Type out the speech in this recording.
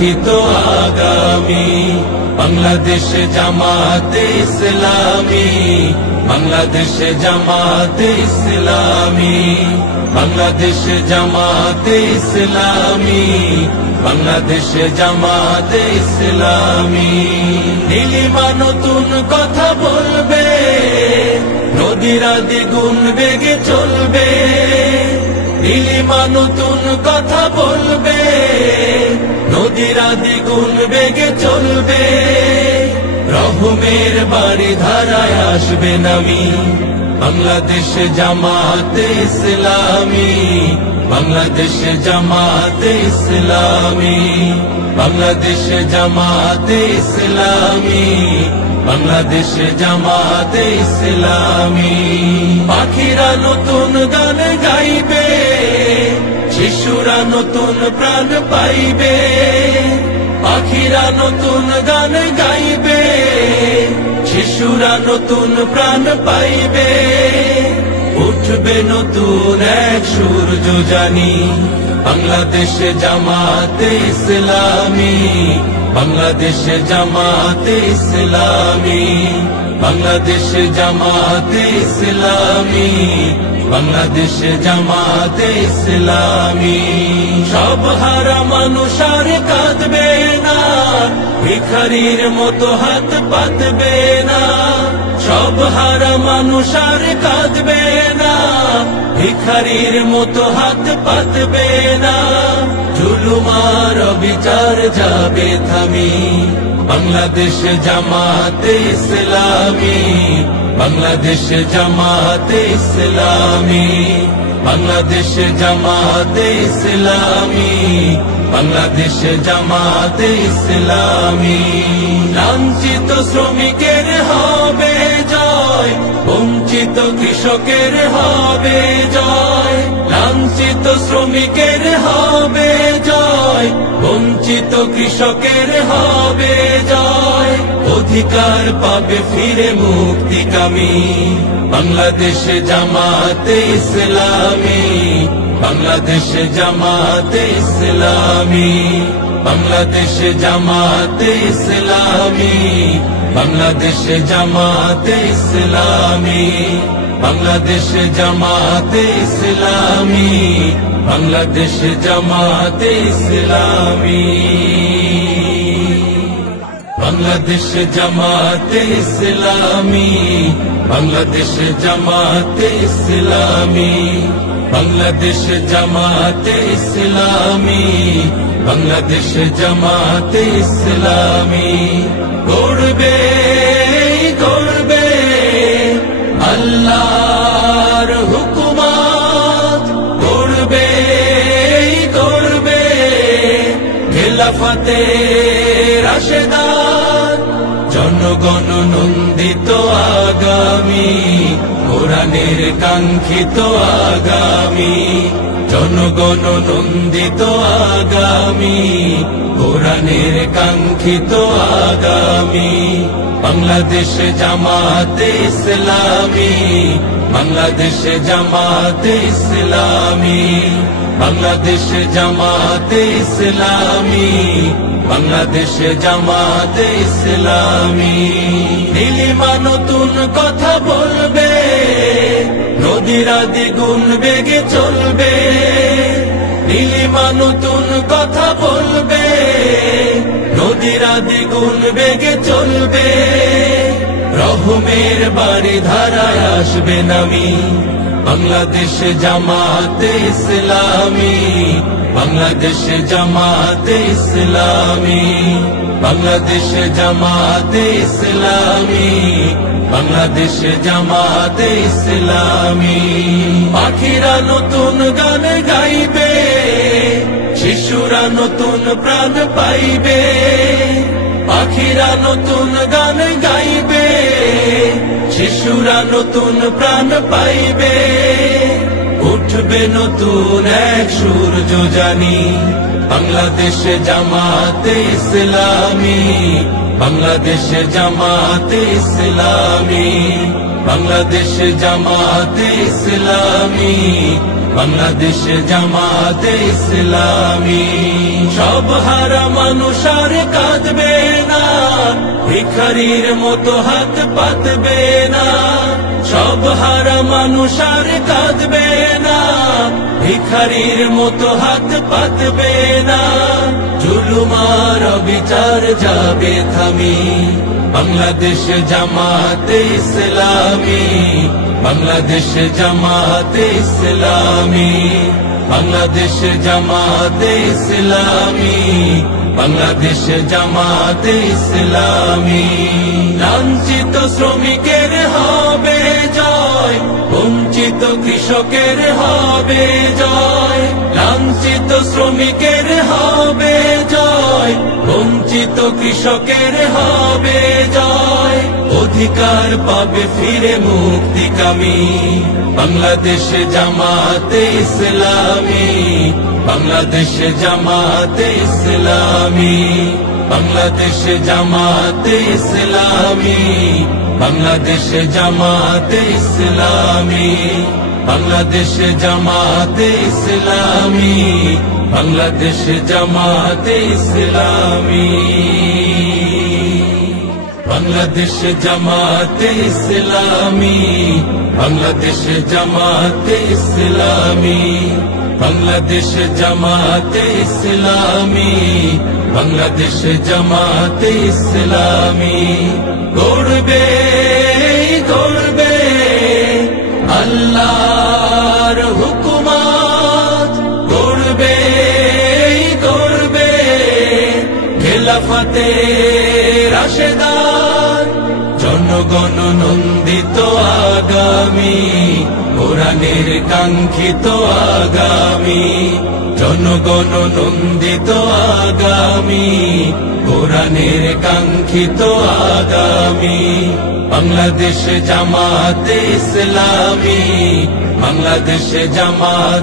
কাঙ্ক্ষিত আগামী। বাংলাদেশ জামাতে ইসলামী, বাংলাদেশ জামাতে ইসলামী, বাংলাদেশ জামাতে ইসলামী, বাংলাদেশ জামাতে ইসলামী। নীলিমা নতুন কথা বলবে, নদীরা দ্বিগুণ বেগে চলবে। নীলিমা নতুন কথা বলবে, নদীরা দ্বিগুণ বেগে চলবে। রহমের বাড়ি ধারায় আসবে নামি। বাংলাদেশ জামাতে ইসলামী, বাংলাদেশ জামাতে ইসলামী, বাংলাদেশ জামাতে ইসলামী, বাংলাদেশ জামাতে ইসলামী। পাখিরা নতুন গান গাইবে, শিশুরা নতুন প্রাণ পাইবে। পাখিরা নতুন গান গাইবে, শিশুরা নতুন প্রাণ পাইবে। উঠবে নতুন এক সূর্য জানি। বাংলাদেশ জামাতে ইসলামী, বাংলাদেশ জামাতে ইসলামী, বাংলাদেশ জামাতে ইসলামী, বাংলাদেশ জামাতে ইসলামী। সব হারা মানুষ আর কাঁদবে না, ভিখারির মতো হাত পাতবে না। সব হারা মানুষ আর কাঁদবে না, ভিখারির মতো হাত পাতবে না। জুলুম আর অবিচার যাবে থামি। বাংলাদেশ জামাতে ইসলামী, বাংলাদেশ জামাতে ইসলামী, বাংলাদেশ জামাতে ইসলামী, বাংলাদেশ জামাতে ইসলামী। লাঞ্ছিত শ্রমিকের হবে জয়, বঞ্চিত কৃষকের হবে জয়। লাঞ্ছিত শ্রমিকের হবে জয়, বঞ্চিত কৃষকের হবে জয়। অধিকার পাবে ফিরে মুক্তিকামী। বাংলাদেশ জামাতে ইসলামী, বাংলাদেশ জামাতে ইসলামী, বাংলাদেশ জামাতে ইসলামী, বাংলাদেশ জামাতে ইসলামী, বাংলাদেশ জামাতে ইসলামী, বাংলাদেশ জামাতে ইসলামী, বাংলাদেশ জামাতে ইসলামী, বাংলাদেশ জামাতে ইসলামী, বাংলাদেশ জামাতে ইসলামী, বাংলাদেশ জামাতে ইসলামী। গড়বে গড়বে আল্লাহর হুকুমত, গড়বে গড়বে খেলাফতে রাশেদান। জনগণ নন্দিত আগামী, কোরআনের কাঙ্ক্ষিত আগামী। জনগণ নন্দিত আগামী, কোরআনের কাঙ্ক্ষিত আগামী। বাংলাদেশ জামাতে ইসলামী, বাংলাদেশ জামাতে ইসলামী, বাংলাদেশ জামাতে ইসলামী, বাংলাদেশ জামাতে ইসলামী। নীলিমা নতুন কথা বলবে, নদীরা দ্বিগুণ বেগে চলবে। নীলিমা নতুন কথা বলবে, নদীরা দ্বিগুণ বেগে চলবে। রহমের বাড়ি ধারায় আসবে নামি। বাংলাদেশ জামাতে ইসলামী, বাংলাদেশ জামাতে ইসলামী, বাংলাদেশ জামাতে ইসলামী, বাংলাদেশ জামাতে ইসলামী। পাখিরা নতুন গান গাইবে, শিশুরা নতুন প্রাণ পাইবে। পাখিরা নতুন গান গাইবে, শিশুরা নতুন প্রাণ পাইবে। উঠবে নতুন এক সূর্য জানি। বাংলাদেশ জামাতে ইসলামী, বাংলাদেশ জামাতে ইসলামী, বাংলাদেশ জামাতে ইসলামী, বাংলাদেশ জামাতে ইসলামী। সব হারা মানুষ আর কাঁদবে না, ভিখারির মতো হাত পাতবে না। সব হারা মানুষ আর কাঁদবে না, ভিখারির মতো হাত পাতবে না। জুলুম আর অবিচার যাবে থামি, বাংলাদেশ জামাতে ইসলামী। বাংলাদেশ জামাতে ইসলামী, বাংলাদেশ জামাতে ইসলামী, বাংলাদেশ জামাতে ইসলামী। লাঞ্ছিত শ্রমিকের হবে জয়, বঞ্চিত কৃষকের হবে জয়। লাঞ্ছিত শ্রমিকের হবে জয়, বঞ্চিত কৃষকের হবে জয়। অধিকার পাবে ফিরে মুক্তিকামী, বাংলাদেশ জামাতে ইসলামী। বাংলাদেশ জামাতে ইসলামী, বাংলাদেশ জামাতে ইসলামী, বাংলাদেশ জামাতে ইসলামী, বাংলাদেশ জামাতে ইসলামী, বাংলাদেশ জামাতে ইসলামী, বাংলাদেশ জামাতে ইসলামী, বাংলাদেশ জামাতে ইসলামী, বাংলাদেশ জামাতে ইসলামী, বাংলাদেশ জামাতে ইসলামী। গড়বে গড়বে আল্লাহর হুকুমত, গড়বে গড়বে খেলাফতে রাশেদার। জনগণ নন্দিত আগামী, কোরআনের কাঙ্ক্ষিত আগামী। জনগণ নন্দিত আগামী, কোরআনের কাঙ্ক্ষিত আগামী। বাংলাদেশ জামাতে ইসলামী, বাংলাদেশ জামাত।